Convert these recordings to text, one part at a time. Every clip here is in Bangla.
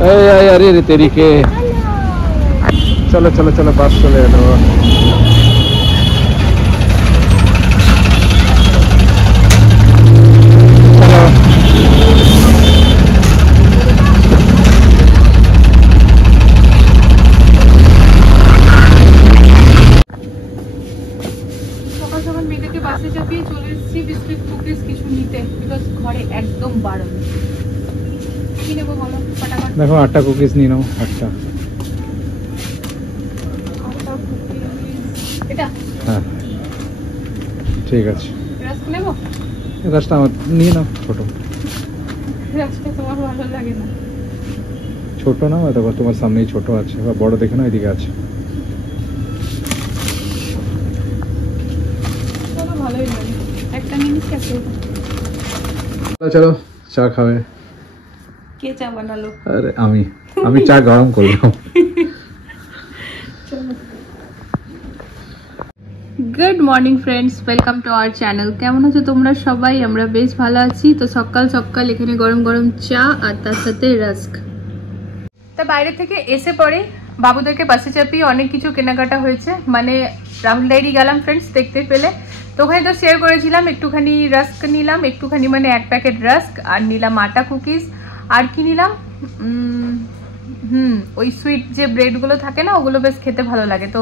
अरे रे तेरी के चलो चलो चलो बस चले लो বাসে চাপিয়ে চলে এসেছি বিস্কুট কুকিজ কিছু নিতে বিকজ ঘরে একদম বারণ কি নেবো বলো ফটাফট দেখো 8টা কুকিজ নিয়ে নাও 8টা এটা হ্যাঁ ঠিক আছে রাস্ক নেবো রাস্তা নিয়ে নাও ছোট রাস্তা তোমার ভালো লাগে না ছোট নাও দেখো তোমার সামনেই ছোট আছে বা বড় দেখে নাও এদিকে আছে একটা মিনিট আছে চলো চা খাবে কে চা বানালো আরে আমি চা গরম করলাম চলো good morning friends welcome to our channel কেমন আছো তোমরা সবাই আমরা বেশ ভালো আছি তো সকাল সকাল এখানে গরম গরম চা আর তার সাথে রাস্ক তা বাইরে থেকে এসে পরে বাবুদেরকে বাসে চাপিয়ে অনেক কিছু কেনাকাটা হয়েছে মানে রাহুল ডায়েরি গেলাম ফ্রেন্ডস দেখতে পেলে তো ওখানে তো শেয়ার করেছিলাম একটুখানি রাস্ক নিলাম একটুখানি মানে এক প্যাকেট রাস্ক আর নিলাম আটা কুকিজ আর কি নিলাম ওই সুইট যে ব্রেডগুলো থাকে না ওগুলো বেশ খেতে ভালো লাগে তো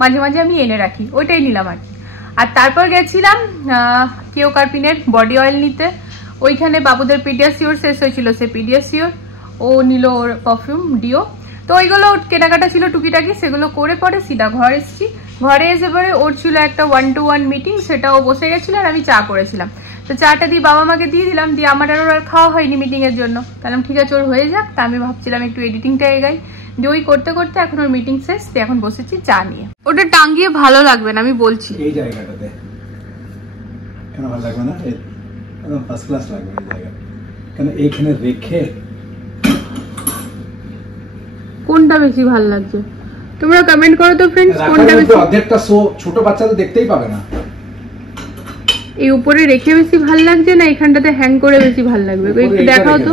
মাঝে মাঝে আমি এনে রাখি ওইটাই নিলাম আর তারপর গেছিলাম কেও কার্পিনের বডি অয়েল নিতে ওইখানে বাবুদের পিডিয়াসিওর শেষ হয়েছিল সে পিডিয়াসিওর ও নিল ওর পারফিউম ডিও তো ওইগুলো কেনাকাটা ছিল টুকিটাকি সেগুলো করে পরে সিধা ঘর এসেছি ঘরে এসে পরে ওর ছিল একটা 1-to-1 মিটিং সেটা ও বসে গেছিল আর আমি চা করেছিলাম তো চাটা দিয়ে বাবা মাকে দিয়ে দিলাম দিয়ে আমার আর খাওয়া হয়নি মিটিংয়ের জন্য তাহলে ঠিক আছে ওর হয়ে যাক তা আমি ভাবছিলাম একটু এডিটিংটা এগাই যে ওই করতে করতে এখন ওর মিটিং শেষ দিয়ে এখন বসেছি চা নিয়ে ওটা টাঙ্গিয়ে ভালো লাগবে না আমি বলছি এই জায়গাটাতে কেন ভালো লাগবে না একদম ফার্স্ট ক্লাস লাগবে এই জায়গা কেন এইখানে রেখে কোনটা বেশি ভালো লাগছে তোমরা কমেন্ট করো তো ফ্রেন্ডস কোনটা বেশি অর্ধেকটা শো ছোট বাচ্চা তো দেখতেই পাবে না এই উপরে রেখে বেশি ভালো লাগছে না এখানটাতে হ্যাং করে বেশি ভালো লাগবে একটু দেখাও তো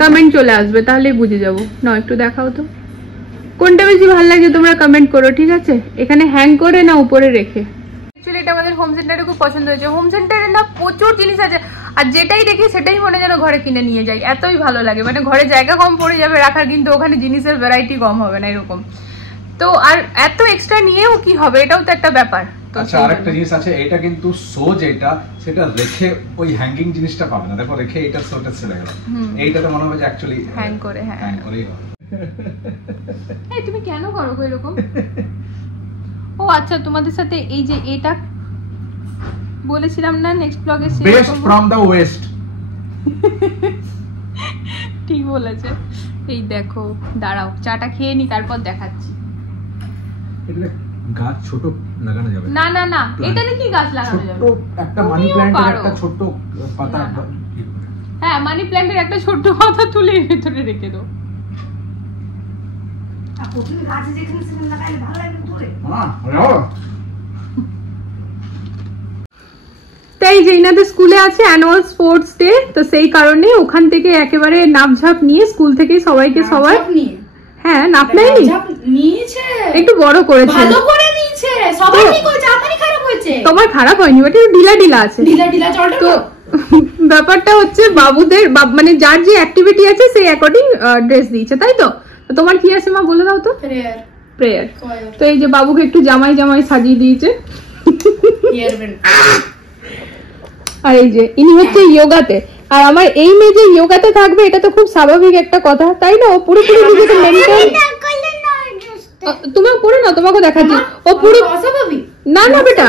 কমেন্ট চলে আসবে তাহলেই বুঝে যাবো না একটু দেখাও তো কোনটা বেশি ভালো লাগছে তোমরা কমেন্ট করো ঠিক আছে এখানে হ্যাং করে না উপরে রেখে অ্যাকচুয়ালি এটা আমাদের হোম সেন্টারে খুব পছন্দ হয়েছে হোম সেন্টারে না প্রচুর জিনিস আছে আর যেটাই দেখি সেটাই মনে যেন ঘরে কিনে নিয়ে যাই এতই ভালো লাগে মানে ঘরে জায়গা কম পড়ে যাবে রাখার কিন্তু ওখানে জিনিসের ভ্যারাইটি কম হবে না এরকম তো আর এত এক্সট্রা নিয়েও কি হবে এটাও তো একটা ব্যাপার আচ্ছা আরেকটা জিনিস আছে এটা কিন্তু শো যেটা সেটা রেখে ওই হ্যাঙ্গিং জিনিসটা পাবে না দেখো রেখে এটা শোটা ছেড়ে গেল এইটাতে মনে হবে যে অ্যাকচুয়ালি হ্যাং করে হ্যাং করেই হবে এই তুমি কেন করো এরকম ও আচ্ছা তোমাদের সাথে এই যে এটা বলেছিলাম না নেক্সট ব্লগে শেয়ার করব বেস্ট ফ্রম দা ওয়েস্ট ঠিক বলেছে এই দেখো দাঁড়াও চাটা খেয়ে নি তারপর দেখাচ্ছি এটা গাছ ছোট লাগানো যাবে না না না এটাতে কি গাছ লাগানো যাবে ছোট একটা মানি প্ল্যান্টের একটা ছোট পাতা হ্যাঁ মানি প্ল্যান্টের একটা ছোট পাতা তুলে এর ভিতরে রেখে দাও আপু তুমি গাছে যেখানে সেখানে লাগাইলে ভালো লাগবে তোরে হ্যাঁ তাই যে ইনাদের স্কুলে আছে অ্যানুয়াল স্পোর্টস ডে তো সেই কারণে ওখান থেকে একেবারে নাপঝাপ নিয়ে স্কুল থেকে সবাইকে সবাই হ্যাঁ নাপ নেয়নি নিয়েছে একটু বড় করেছে ভালো করে নিয়েছে সবাই ঠিক হয়েছে আমারই খারাপ হয়েছে তোমার খারাপ হয়নি বাট একটু ঢিলা ঢিলা আছে ঢিলা ঢিলা চলটা তো ব্যাপারটা হচ্ছে বাবুদের মানে যার যে অ্যাক্টিভিটি আছে সেই অ্যাকর্ডিং ড্রেস দিয়েছে তাই তো তোমার কি আছে মা বলে দাও তো প্রেয়ার তো এই যে বাবুকে একটু জামাই জামাই সাজিয়ে দিয়েছে আর এই যে ইনি হচ্ছে যোগাতে আর আমার এই মেয়ে যে যোগাতে থাকবে এটা তো খুব স্বাভাবিক একটা কথা তাই না ও পুরোপুরি নিজেকে মেনটেন তুমি পড়ে না তোমাকে দেখাচ্ছি ও পুরো অস্বাভাবিক না না বেটা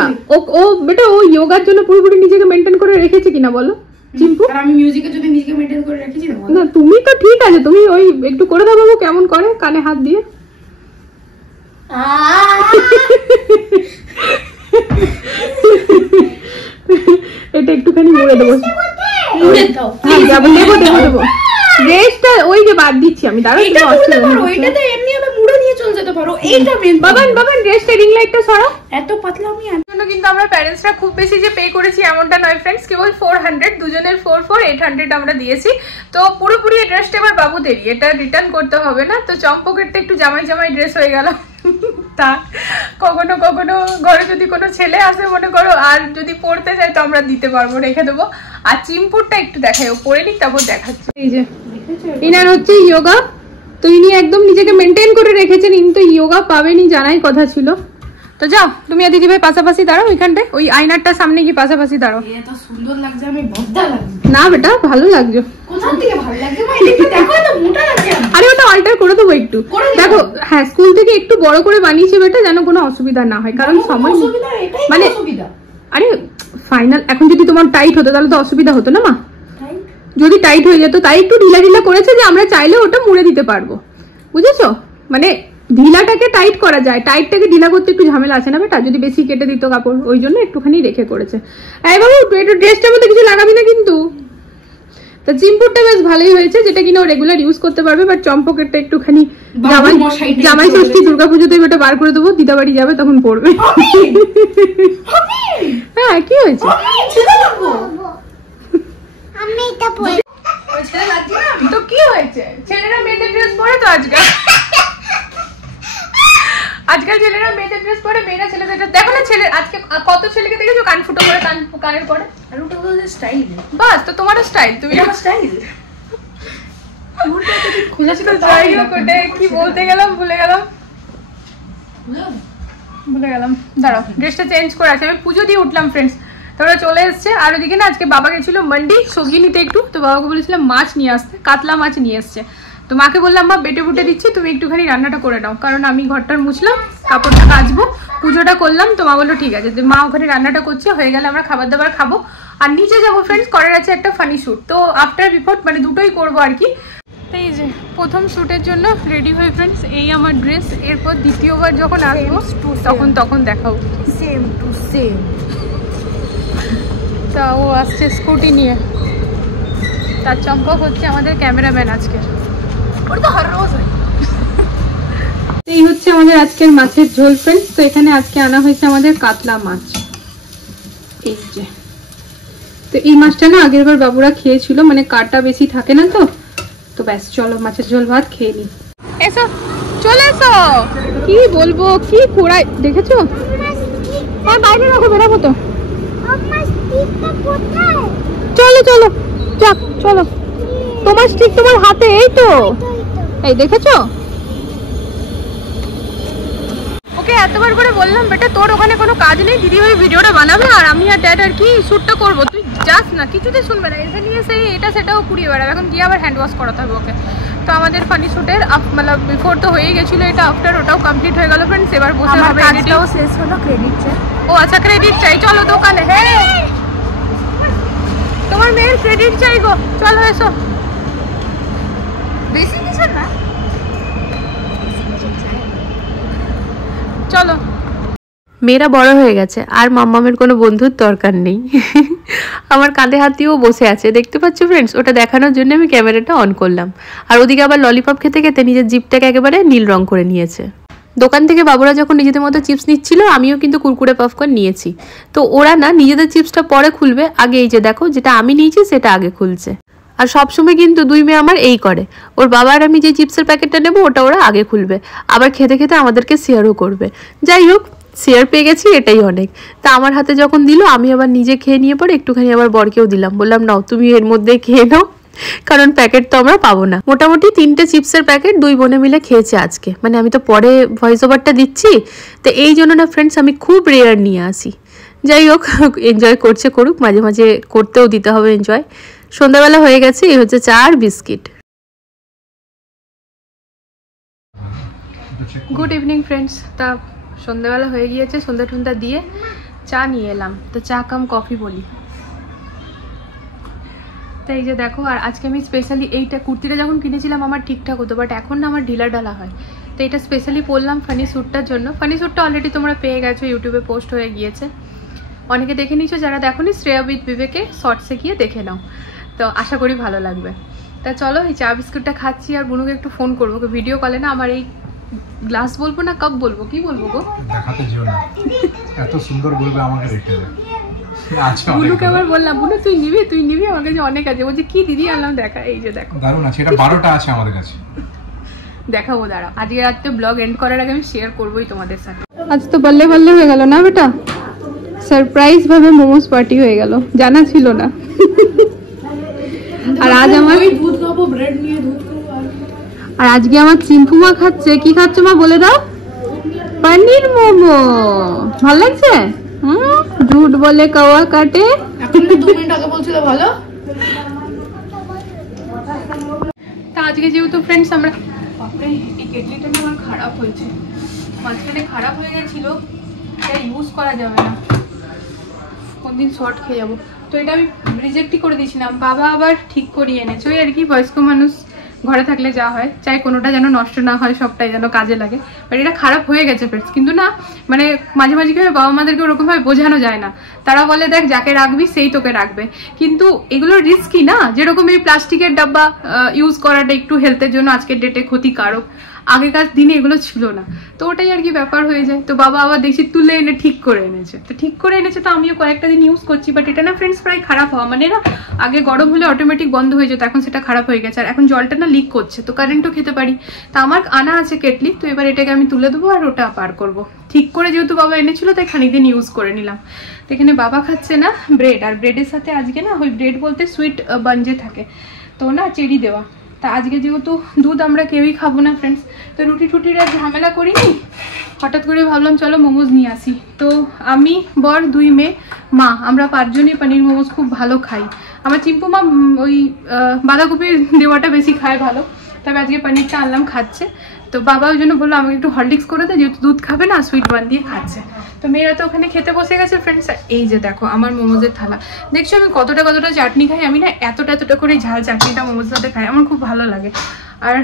ও যোগার জন্য পুরোপুরি নিজেকে মেনটেন করে রেখেছে কিনা বলো চিম্পু আর আমি মিউজিকের জন্য নিজেকে মেনটেন করে রেখেছি না তুমি তো ঠিক আছে তুমি ওই একটু করে দাও বাবু কেমন করে কানে হাত দিয়ে এটা একটুখানি মুড়ে দেবো দেবো ড্রেসটা ওই যে বাদ দিচ্ছি আমি দাঁড়াও এটাতে এমনি আমি মুড়ে দিয়ে চলে যেতে পারো, এইটা মেন। বাবান ড্রেসটা রিং লাইটটা সরাও। এত পাতলা আমি জন্য কিন্তু আমরা প্যারেন্টসরা খুব বেশি যে পে করেছি এমনটা নয় ফ্রেন্ডস, কেবল 400, দুজনের 800 আমরা দিয়েছি। তো পুরোপুরি এই ড্রেসটা এবার বাবুদেরই, এটা রিটার্ন করতে হবে না। তো চম্পকেরটা একটু জামাই ড্রেস হয়ে গেল। তা কখনো কখনো ঘরে যদি কোনো ছেলে আসে মনে করো আর যদি পড়তে চায় তো আমরা দিতে পারবো, রেখে দেবো। আর চিম্পুরটা একটু দেখাই, ও পরে নিক তারপর দেখাচ্ছে। এই যে ইনার হচ্ছে ইয়োগা, তো ইনি একদম নিজেকে মেনটেন করে রেখেছেন, ইনি তো ইয়োগা পাবেনই জানাই কথা ছিল। তো যাও তুমি আর দিদিভাই পাশাপাশি দাঁড়াও, ওইখানটায় ওই আয়নারটার সামনে গিয়ে পাশাপাশি দাঁড়াও। এত সুন্দর লাগছে, আমি ভদ্দা লাগছে না বেটা ভালো লাগছে। কোথা থেকে ভালো লাগছে মা? এটা দেখো তো মোটা লাগছে। আরে ওটা অল্টার করে দেবো একটু, দেখো হ্যাঁ স্কুল থেকে একটু বড় করে বানিয়েছে বেটা, যেন কোনো অসুবিধা না হয়, কারণ সময় মানে আরে ফাইনাল এখন যদি তোমার টাইট হতো তাহলে তো অসুবিধা হতো না মা, যদি টাইট হয়ে যেত, তাই একটু ঢিলা করেছে যে আমরা চাইলে ওটা মুড়ে দিতে পারবো, বুঝেছো? মানে ঢিলাটাকে টাইট করা যায়, টাইটটাকে ঢিলা করতে একটু ঝামেলা আছে না বেটা, যদি বেশি কেটে দিত কাপড়, ওই জন্য একটুখানি রেখে করেছে। এই বাবু একটু ড্রেসটার মধ্যে কিছু লাগাবি না কিন্তু। তো চিম্পুরটা বেশ ভালোই হয়েছে, যেটা কিনা ও রেগুলার ইউজ করতে পারবে, বাট চম্পকেরটা একটুখানি জামাই ষষ্ঠী দুর্গাপুজোতে ওটা বার করে দেবো, দিদা বাড়ি যাবে তখন পড়বে। হ্যাঁ কি হয়েছে? তো কি হয়েছে, ছেলেরা মেয়েদের ড্রেস পরে তো আজকাল ছেলেরা মেয়েদের ড্রেস পরে, মেয়েরা ছেলেদের ড্রেস। দেখো না ছেলে আজকে কত ছেলেকে দেখেছো কান ফুটো করে, কানের পরে। আর ওটা হলো স্টাইল। বাস তো তোমারও স্টাইল, তুমি আমার স্টাইল। খোঁজা ছিল যাই হোক, ওটা কি বলতে গেলাম ভুলে গেলাম। দাঁড়াও ড্রেসটা চেঞ্জ করে আছে, আমি পুজো দিয়ে উঠলাম ফ্রেন্ডস, তোরা চলে এসছে। আর ওদিকে না আজকে বাবা গেছিল মান্ডি সবজি নিতে একটু, তো বাবাকে বলেছিলাম মাছ নিয়ে আসতে, কাতলা মাছ নিয়ে এসছে। তো মাকে বললাম মা বেটে বুটে দিচ্ছি, তুমি একটুখানি রান্নাটা করে নাও, কারণ আমি ঘরটার মুছলাম, কাপড়টা কাচবো, পুজোটা করলাম। তো মা বললো ঠিক আছে, মা ওখানে রান্নাটা করছে, হয়ে গেলে আমরা খাবার দাবার খাবো। আর নিচে যাবো ফ্রেন্ডস, করার আছে একটা ফানি শ্যুট, তো আফটার বিফোর মানে দুটোই করবো আর কি। এই যে প্রথম শ্যুটের জন্য রেডি হয়ে ফ্রেন্ডস, এই আমার ড্রেস। এরপর দ্বিতীয়বার যখন আসবো তখন দেখাবো সেম টু সেম। তা ও আসছে স্কুটি নিয়ে, তার চম্পক হচ্ছে আমাদের ক্যামেরাম্যান আজকে। এই হচ্ছে আমাদের আজকের মাছের ঝোল ফ্রেন্ডস। তো এখানে আজকে আনা হয়েছে আমাদের কাতলা মাছ, এই যে। তো এই মাছটা না আগের বার বাবুরা খেয়েছিল, মানে কাটা বেশি থাকে না, তো ব্যাস চলো মাছের ঝোল ভাত খেয়ে নি। এসো চলে এসো, কি বলবো কি কোড়াই দেখেছো? হ্যাঁ বাইরে রাখো, বেরাবো তো। চলো চলো যাক চলো, তোমার স্টিক তোমার হাতে, এই তো এই দেখেছো? ওকে এতবার করে বললাম বেটা তোর ওখানে কোনো কাজ নেই, দিদি ওই ভিডিওটা বানাবে আর আমি আর ড্যাড আর কি শ্যুটটা করবো, তুই যাস না, কিছুতে শুনবে না, এসে নিয়ে সেই এটা সেটাও কুড়িয়ে বেড়াবে। এখন গিয়ে আবার হ্যান্ড ওয়াশ করাতে হবে ওকে। তো আমাদের ফানি শ্যুটের মানে বিফোর তো হয়ে গেছিলো, এটা আফটার ওটাও কমপ্লিট হয়ে গেল ফ্রেন্ডস। এবার বসে হবে এডিটও শেষ হলো, ক্রেডিট চাই। ও আচ্ছা ক্রেডিট চাই, চলো দোকানে। হ্যাঁ তোমার মেয়ের ক্রেডিট চাই গো, চলো এসো। বেশি কিছু না, চলো। মেয়েরা বড় হয়ে গেছে, আর মাম্মামের কোনো বন্ধুর দরকার নেই। আমার কাঁধে হাত দিয়েও বসে আছে, দেখতে পাচ্ছ ফ্রেন্ডস, ওটা দেখানোর জন্য আমি ক্যামেরাটা অন করলাম। আর ওদিকে আবার ললিপপ খেতে খেতে নিজের জিভটাকে একেবারে নীল রং করে নিয়েছে। দোকান থেকে বাবুরা যখন নিজেদের মতো চিপস নিচ্ছিল, আমিও কিন্তু কুরকুরে পপকর্ন নিয়েছি। তো ওরা না নিজেদের চিপসটা পরে খুলবে, আগে এই যে দেখো যেটা আমি নিয়েছি সেটা আগে খুলছে। আর সবসময় কিন্তু দুই মেয়ে আমার এই করে, ওর বাবা আর আমি যে চিপসের প্যাকেটটা নেবো ওটা ওরা আগে খুলবে, আবার খেতে খেতে আমাদেরকে শেয়ারও করবে। যাই হোক শেয়ার পেয়ে গেছি, এটাই অনেক। তা আমার হাতে যখন দিল আমি আবার নিজে খেয়ে নিয়ে পরে একটুখানি আবার বরকেও দিলাম, বললাম নাও তুমি এর মধ্যে খেয়ে নাও, কারণ প্যাকেট তো আমরা পাবো না। মোটামুটি 3টে চিপসের প্যাকেট দুই বোনে মিলে খেয়েছে আজকে, মানে আমি তো পরে ভয়েস ওভারটা দিচ্ছি, তো এই জন্য না ফ্রেন্ডস আমি খুব রেয়ার নিয়ে আসি। যাই হোক এনজয় করছে করুক, মাঝে মাঝে করতেও দিতে হবে এনজয়। সন্ধ্যাবেলা হয়ে গেছে, এই হচ্ছে চা আর বিস্কিট। গুড ইভিনিং ফ্রেন্ডস, তা সন্ধ্যাবেলা হয়ে গিয়েছে, সন্ধ্যা টন্ধা দিয়ে চা নিয়ে এলাম, তো চা কাম কফি বলি। তো এই যে দেখো, আর আজকে আমি স্পেশালি এইটা কুর্তিটা যখন কিনেছিলাম আমার ঠিকঠাক হতো, বাট এখন না আমার ঢিলা ঢালা হয়, তো এটা স্পেশালি পরলাম ফানি শ্যুটটার জন্য। ফানি শ্যুটটা অলরেডি তোমরা পেয়ে গেছো, ইউটিউবে পোস্ট হয়ে গিয়েছে, অনেকে দেখে নিয়েছো, যারা দেখোনি শ্রেয়া উইথ বিবেকে শর্টসে গিয়ে দেখে নাও, তো আশা করি ভালো লাগবে। তা চলো এই চা বিস্কুটটা খাচ্ছি, আর বুনুকে একটু ফোন করবো, ভিডিও কলে না আমার এই গ্লাস বলবো না কাপ বলবো, কি বলবো গো? দেখাতে যেও না, এত সুন্দর বলবে আমাকে রেখে দে। আচ্ছা বুনুকে আবার বললাম, বুনু তুই নিবি আমার কাছে অনেক আছে। বলছে কি দিদি আনলাম, দেখা এই যে দেখো দারুণ আছে, এটা 12টা আছে আমাদের কাছে। দেখাবো দাঁড়াও, আজকে রাতে ব্লগ এন্ড করার আগে আমি শেয়ার করবোই তোমাদের সাথে। আজ তো বললে হয়ে গেল না বেটা, সারপ্রাইজ ভাবে মোমোস পার্টি হয়ে গেল, জানা ছিল না। আর আজ আমার দুধ খাবো, ব্রেড নিয়ে দুধ খাবো। আর আজকে আমার চিম্পু মা খাচ্ছে, কি খাচ্ছে মা বলে দাও? পনির মোমো। ভালো লাগছে? ঝুট বলে কাওয়া কাটে। এখন 2 মিনিট আগে বলছিল ভালো। তা আজকে যেহেতু ফ্রেন্ডস আমরা, বাপরে এই কেটলিটা না আমার খারাপ হয়েছে, মাঝখানে খারাপ হয়ে গেছিল, এটা ইউজ করা যাবে না, কোনদিন শর্ট খেয়ে যাবো। তো এটা আমি রিজেক্টই করে দিয়েছিলাম, বাবা আবার ঠিক করিয়ে এনেছে। ওই আর কি, বয়স্ক মানুষ ঘরে থাকলে যা হয়, চাই কোনোটা যেন নষ্ট না হয়, সবটাই যেন কাজে লাগে। বাট এটা খারাপ হয়ে গেছে ফ্রেন্ডস, কিন্তু না মানে মাঝে মাঝে কি বাবা মাদেরকে ওরকমভাবে বোঝানো যায় না। তারা বলে দেখ যাকে রাখবি সেই তোকে রাখবে, কিন্তু এগুলো রিস্কি না। যেরকম এই প্লাস্টিকের ডাব্বা ইউজ করাটা একটু হেলথের জন্য আজকের ডেটে ক্ষতিকারক, আগেকার দিনে এগুলো ছিল না। তো ওটাই আর কি ব্যাপার হয়ে যায়। তো বাবা আবার দেখছি তুলে এনে ঠিক করে এনেছে, তো ঠিক করে এনেছে, তো আমিও কয়েকটা দিন ইউজ করছি। বাট এটা না ফ্রেন্ডস প্রায় খারাপ হওয়া মানে না, আগে গরম হলে অটোমেটিক বন্ধ হয়ে যেত, এখন সেটা খারাপ হয়ে গেছে। আর এখন জলটা না লিক করছে, তো কারেন্টও খেতে পারি। তা আমার আনা আছে কেটলি, তো এবার এটাকে আমি তুলে দেবো আর ওটা পার করবো। ঠিক করে যেহেতু বাবা এনেছিল তাই খানিকদিন ইউজ করে নিলাম। তো এখানে বাবা খাচ্ছে না ব্রেড, আর ব্রেডের সাথে আজকে না ওই ব্রেড বলতে সুইট বানজে থাকে, তো না চেরি দেওয়া। তা আজকে যেহেতু দুধ আমরা কেউই খাবো না ফ্রেন্ডস, তো রুটি টুটির আর ঝামেলা করিনি। হঠাৎ করে ভাবলাম চলো মোমোজ নিয়ে আসি। তো আমি, বর, 2 মেয়ে, মা, আমরা 5 জনই পনির মোমোজ খুব ভালো খাই। আমার চিম্পু মা ওই বাঁধাকপির দেওয়াটা বেশি খায় ভালো, তবে আজকে পনিরটা আনলাম, খাচ্ছে। তো বাবা ওই জন্য বললো আমাকে একটু হরলিক্স করে দে, যেহেতু দুধ খাবে না, সুইট বান দিয়ে খাচ্ছে। তো মেয়েরা তো ওখানে খেতে বসে গেছে ফ্রেন্ডস। এই যে দেখো আমার মোমোজের থালা, দেখছো আমি কতটা চাটনি খাই। আমি না এতটা করে ঝাল চাটনিটা মোমোজের সাথে খাই, আমার খুব ভালো লাগে। আর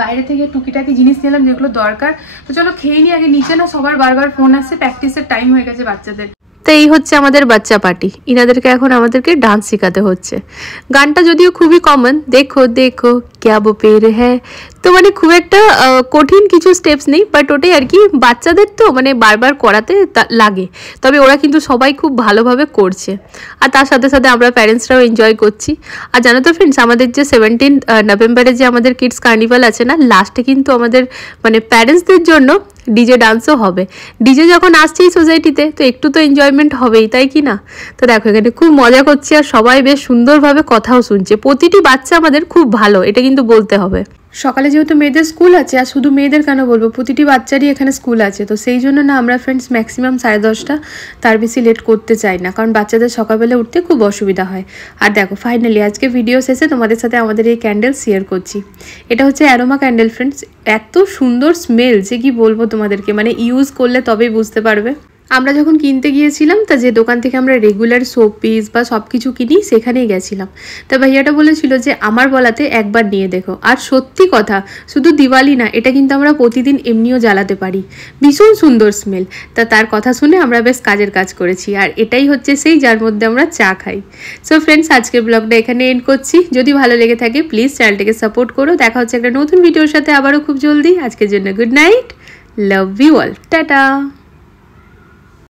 বাইরে থেকে টুকিটাকি জিনিস নিলাম যেগুলো দরকার। তো চলো খেয়ে নি আগে, নিচে না সবার বারবার ফোন আসছে, প্র্যাকটিসের টাইম হয়ে গেছে বাচ্চাদের। তো এই হচ্ছে আমাদের বাচ্চা পার্টি, ইনাদেরকে এখন আমাদেরকে ডান্স শেখাতে হচ্ছে। গানটা যদিও খুবই কমন, দেখো দেখো ক্যা वो पेड़ है, তো মানে খুব একটা কঠিন কিছু স্টেপস নেই, বাট ওটাই আর কি, বাচ্চাদের তো মানে বারবার করাতে লাগে। তবে ওরা কিন্তু সবাই খুব ভালোভাবে করছে, আর তার সাথে সাথে আমরা প্যারেন্টসরাও এনজয় করছি। আর জানো তো ফ্রেন্ডস, আমাদের যে 17 নভেম্বরে যে আমাদের কিডস কার্নিভাল আছে না, লাস্টে কিন্তু আমাদের মানে প্যারেন্টসদের জন্য ডিজে ডান্সও হবে। ডিজে যখন আসছে এই সোসাইটিতে, তো একটু তো এনজয়মেন্ট হবেই, তাই কি না? তো দেখো এখানে খুব মজা করছি, আর সবাই বেশ সুন্দরভাবে কথাও শুনছে। প্রতিটি বাচ্চা আমাদের খুব ভালো, এটা কিন্তু বলতে হবে। সকালে যেহেতু মেয়েদের স্কুল আছে, আর শুধু মেয়েদের কেন বলবো, প্রতিটি বাচ্চারই এখানে স্কুল আছে, তো সেই জন্য না আমরা ফ্রেন্ডস ম্যাক্সিমাম 10:30, তার বেশি লেট করতে চাই না, কারণ বাচ্চাদের সকালবেলা উঠতে খুব অসুবিধা হয়। আর দেখো ফাইনালি আজকে ভিডিও শেষে তোমাদের সাথে আমাদের এই ক্যান্ডেল শেয়ার করছি। এটা হচ্ছে অ্যারোমা ক্যান্ডেল ফ্রেন্ডস, এত সুন্দর স্মেল যে কি বলবো তোমাদেরকে, মানে ইউজ করলে তবেই বুঝতে পারবে। আমরা যখন কিনতে গিয়েছিলাম, তা যে দোকান থেকে আমরা রেগুলার সোপ পিস বা সব কিছু কিনি সেখানেই গেছিলাম। তা ভাইয়াটা বলেছিল যে আমার বলাতে একবার নিয়ে দেখো। আর সত্যি কথা, শুধু দিওয়ালি না, এটা কিন্তু আমরা প্রতিদিন এমনিও জ্বালাতে পারি, ভীষণ সুন্দর স্মেল। তা তার কথা শুনে আমরা বেশ কাজের কাজ করেছি, আর এটাই হচ্ছে সেই যার মধ্যে আমরা চা খাই। সো ফ্রেন্ডস, আজকের ব্লগটা এখানে এন্ড করছি। যদি ভালো লেগে থাকে প্লিজ চ্যানেলটাকে সাপোর্ট করো। দেখা হচ্ছে একটা নতুন ভিডিওর সাথে আবারও খুব জলদি। আজকের জন্য good night, love you all, tata.